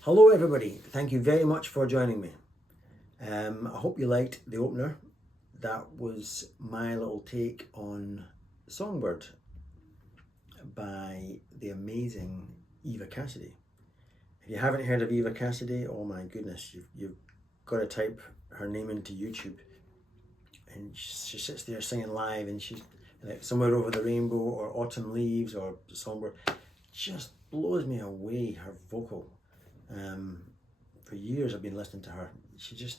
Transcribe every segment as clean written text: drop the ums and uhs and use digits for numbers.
Hello everybody, thank you very much for joining me. I hope you liked the opener. That was my little take on Songbird by the amazing Eva Cassidy. If you haven't heard of Eva Cassidy, oh my goodness, you've got to type her name into YouTube. And she sits there singing live, and she's like Somewhere Over the Rainbow or Autumn Leaves or Songbird. Just blows me away, her vocal. For years I've been listening to her. She just,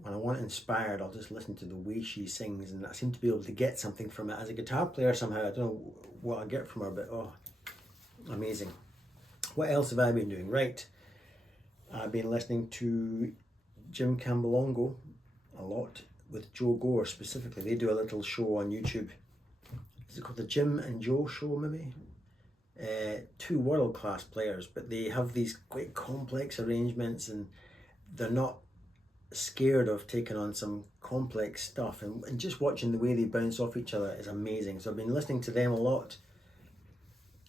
when I want inspired, I'll just listen to the way she sings, and I seem to be able to get something from it. As a guitar player somehow, I don't know what I get from her, but oh, amazing. What else have I been doing? Right, I've been listening to Jim Cambalongo a lot, with Joe Gore specifically. They do a little show on YouTube. Is it called the Jim and Joe Show maybe? Two world-class players, but they have these quite complex arrangements, and they're not scared of taking on some complex stuff, and just watching the way they bounce off each other is amazing. So I've been listening to them a lot.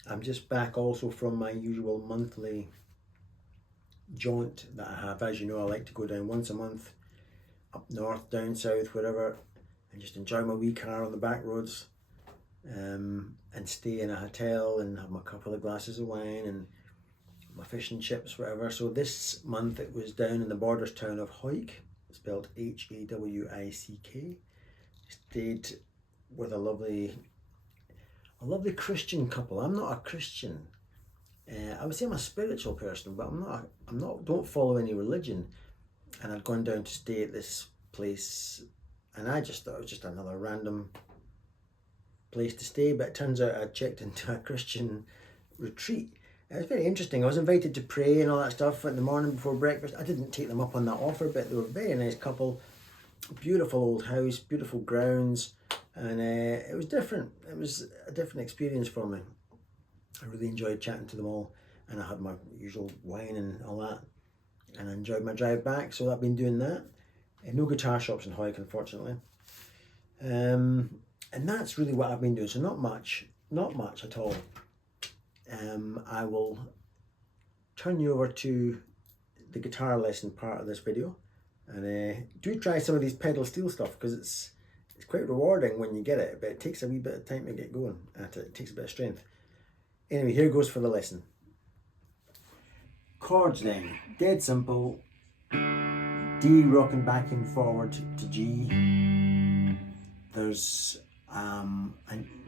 I'm just back also from my usual monthly jaunt that I have. As you know, I like to go down once a month, up north, down south, wherever, and just enjoy my wee car on the back roads, and stay in a hotel and have my couple of glasses of wine and my fish and chips, whatever. So this month it was down in the borders town of Hawick, spelled Hawick. Stayed with a lovely Christian couple. I'm not a Christian. I would say I'm a spiritual person, but I'm not. Don't follow any religion. And I'd gone down to stay at this place, and I just thought it was just another random place to stay. But it turns out I checked into a Christian retreat. It was very interesting. I was invited to pray and all that stuff in the morning before breakfast. I didn't take them up on that offer, but they were a very nice couple. Beautiful old house, beautiful grounds, and it was different. It was a different experience for me. I really enjoyed chatting to them all, and I had my usual wine and all that, and I enjoyed my drive back. So I've been doing that. No guitar shops in Hawick, unfortunately, and that's really what I've been doing. So not much at all. I will turn you over to the guitar lesson part of this video, and do try some of these pedal steel stuff, because it's quite rewarding when you get it, but it takes a wee bit of time to get going at it. It takes a bit of strength. Anyway, here goes for the lesson. Chords then, dead simple. D rocking back and forward to G. There's an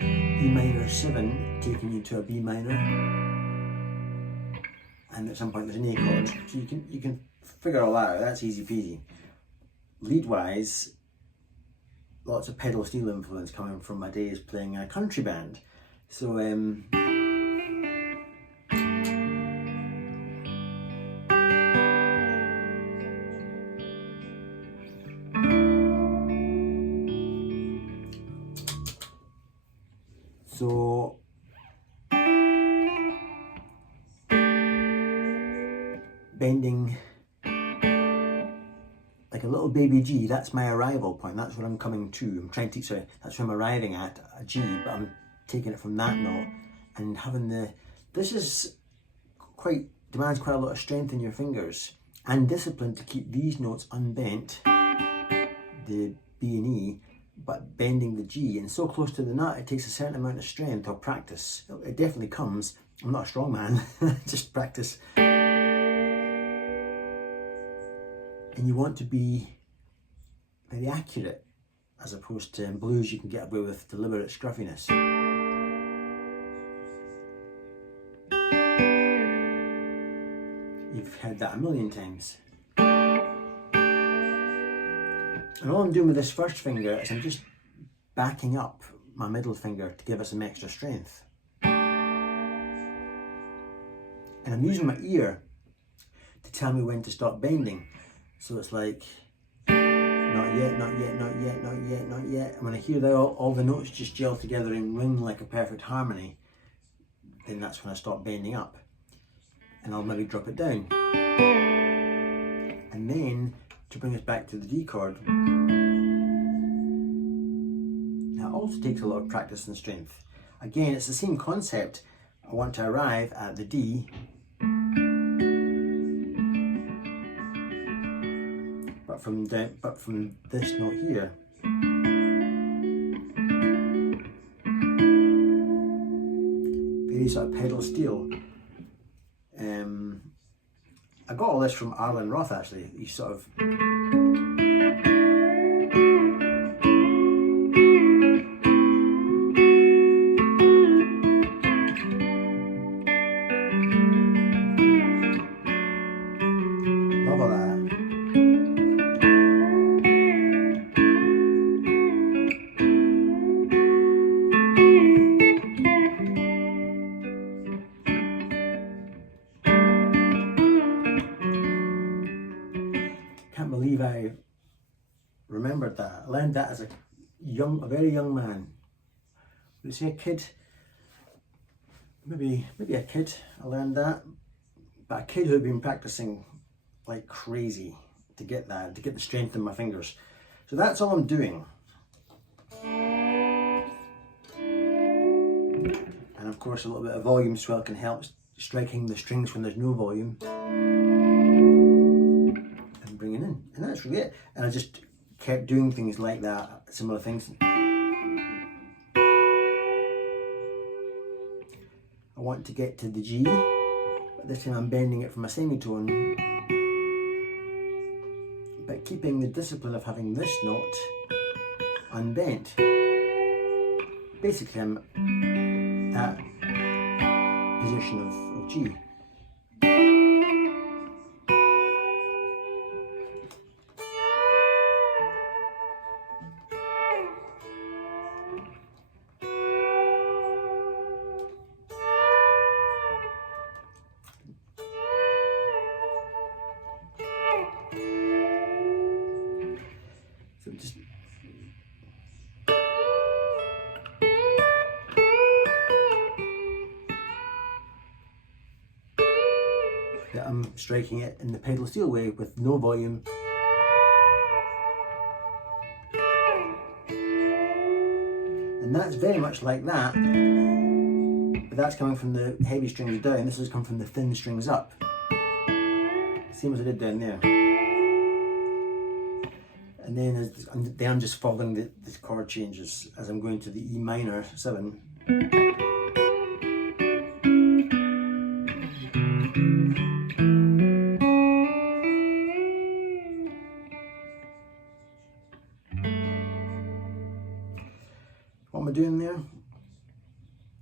E minor 7 taking you to a B minor, and at some point there's an A chord. So you can figure all that out. That's easy peasy. Lead wise, lots of pedal steel influence coming from my days playing a country band. So bending like a little baby G, that's my arrival point. That's what I'm coming to. That's where I'm arriving at, a G, but I'm taking it from that note and having this demands quite a lot of strength in your fingers and discipline to keep these notes unbent, the B and E, but bending the G, and so close to the nut, it takes a certain amount of strength or practice. It definitely comes. I'm not a strong man, just practice. And you want to be very accurate, as opposed to in blues you can get away with deliberate scruffiness. You've heard that a million times. And all I'm doing with this first finger is I'm just backing up my middle finger to give us some extra strength. And I'm using my ear to tell me when to stop bending. So it's like, not yet, not yet, not yet, not yet, not yet. And when I hear that all the notes just gel together and ring like a perfect harmony, then that's when I stop bending up. And I'll maybe drop it down. And then, to bring us back to the D chord, that also takes a lot of practice and strength. Again, it's the same concept. I want to arrive at the D, but from this note here. Very sort of pedal steel. I got all this from Arlen Roth actually. He sort of love all that. Can't believe I remembered that. I learned that as a very young man. Would you say a kid? Maybe a kid. I learned that, but a kid who had been practicing like crazy to get the strength in my fingers. So that's all I'm doing. And of course, a little bit of volume swell can help striking the strings when there's no volume. that's really it. And I just kept doing things like that, similar things. I want to get to the G, but this time I'm bending it from a semitone, but keeping the discipline of having this note unbent. Basically, I'm at position of G. So just that I'm striking it in the pedal steel way with no volume. And that's very much like that, but that's coming from the heavy strings down. This has come from the thin strings up. Same as I did down there. And then I'm just following the chord changes as I'm going to the E minor 7. What am I doing there?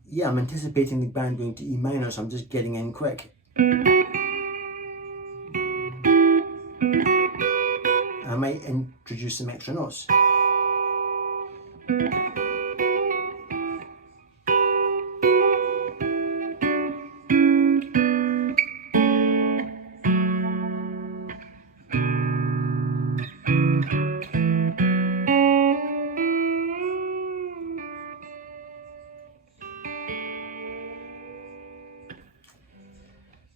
Yeah, I'm anticipating the band going to E minor, so I'm just getting in quick. I might introduce some extra notes.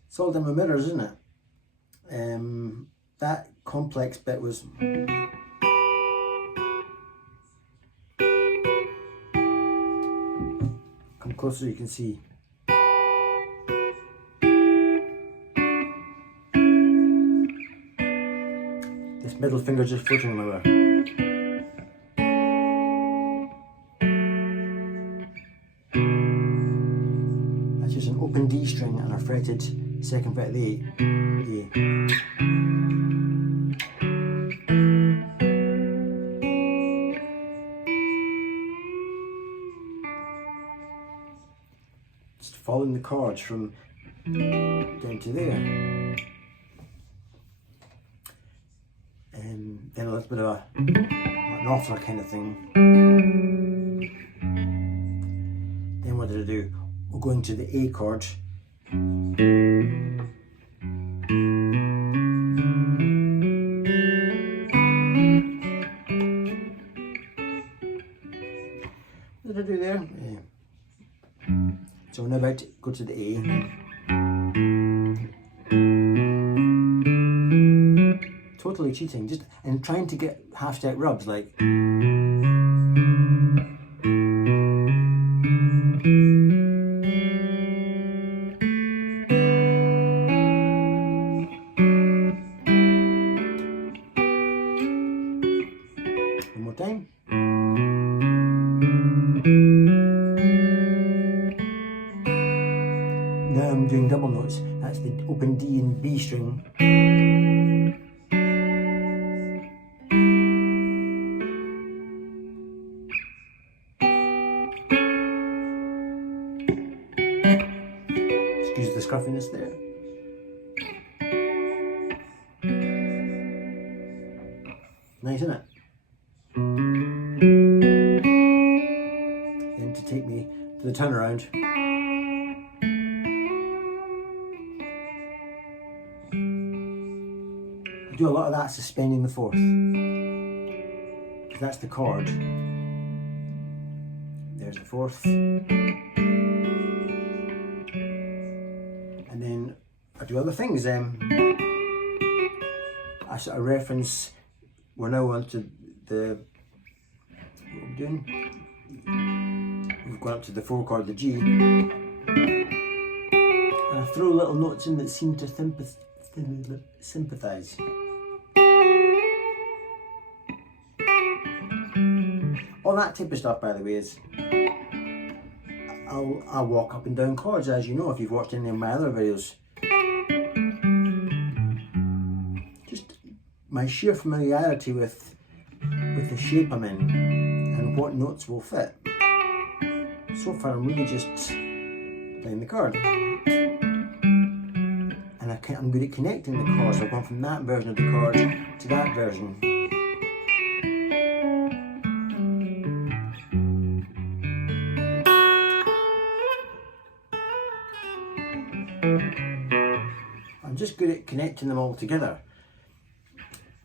It's all done with mirrors, isn't it? That complex bit was come closer so you can see. This middle finger just floating around. That's just an open D string and a fretted second fret of the A. Just following the chords from down to there. And then a little bit of an offler kind of thing. Then what did I do? We're going to the A chord. What did I do there? So we're now about to go to the A. Totally cheating, just and trying to get half-step rubs like. One more time. Now I'm doing double notes. That's the open D and B string. Excuse the scruffiness there. Nice, isn't it? Then to take me to the turnaround. I do a lot of that suspending the fourth. That's the chord. There's the fourth. And then I do other things. I sort of reference, we're now on to the, what we're doing? We've gone up to the 4 chord, the G. And I throw little notes in that seem to sympathize. All that type of stuff, by the way, is I'll walk up and down chords, as you know if you've watched any of my other videos. Just my sheer familiarity with the shape I'm in and what notes will fit. So far I'm really just playing the chord. And I'm good at connecting the chords. I've gone from that version of the chord to that version. I'm just good at connecting them all together.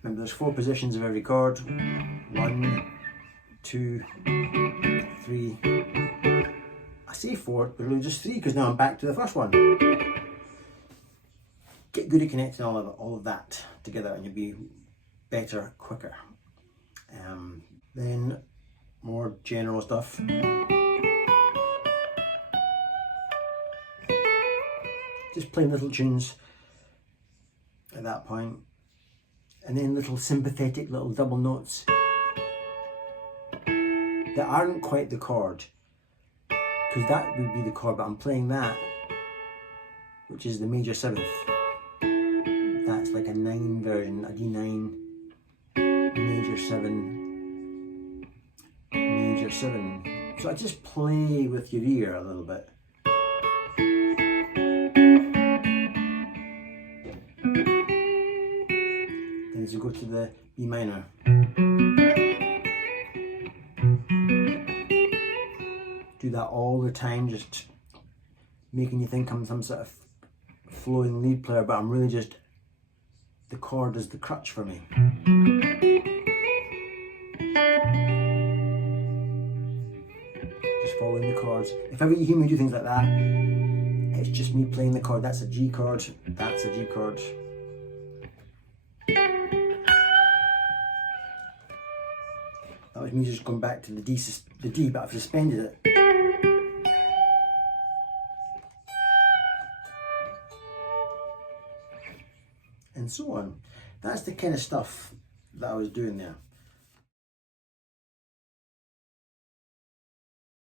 Remember, there's 4 positions of every chord. 1, 2, 3. I say 4, but really just 3 because now I'm back to the first one. Get good at connecting all of that together and you'll be better, quicker. Then more general stuff. Just playing little tunes at that point. And then little sympathetic little double notes that aren't quite the chord, because that would be the chord, but I'm playing that, which is the major 7th. That's like a 9 version, a D9, major 7, major 7. So I just play with your ear a little bit. Then as you go to the B minor. Do that all the time, just making you think I'm some sort of flowing lead player, but I'm really just, the chord is the crutch for me. Just following the chords. If ever you hear me do things like that, it's just me playing the chord. That's a G chord, that's a G chord. That was me just going back to the D, but I've suspended it. And so on. That's the kind of stuff that I was doing there.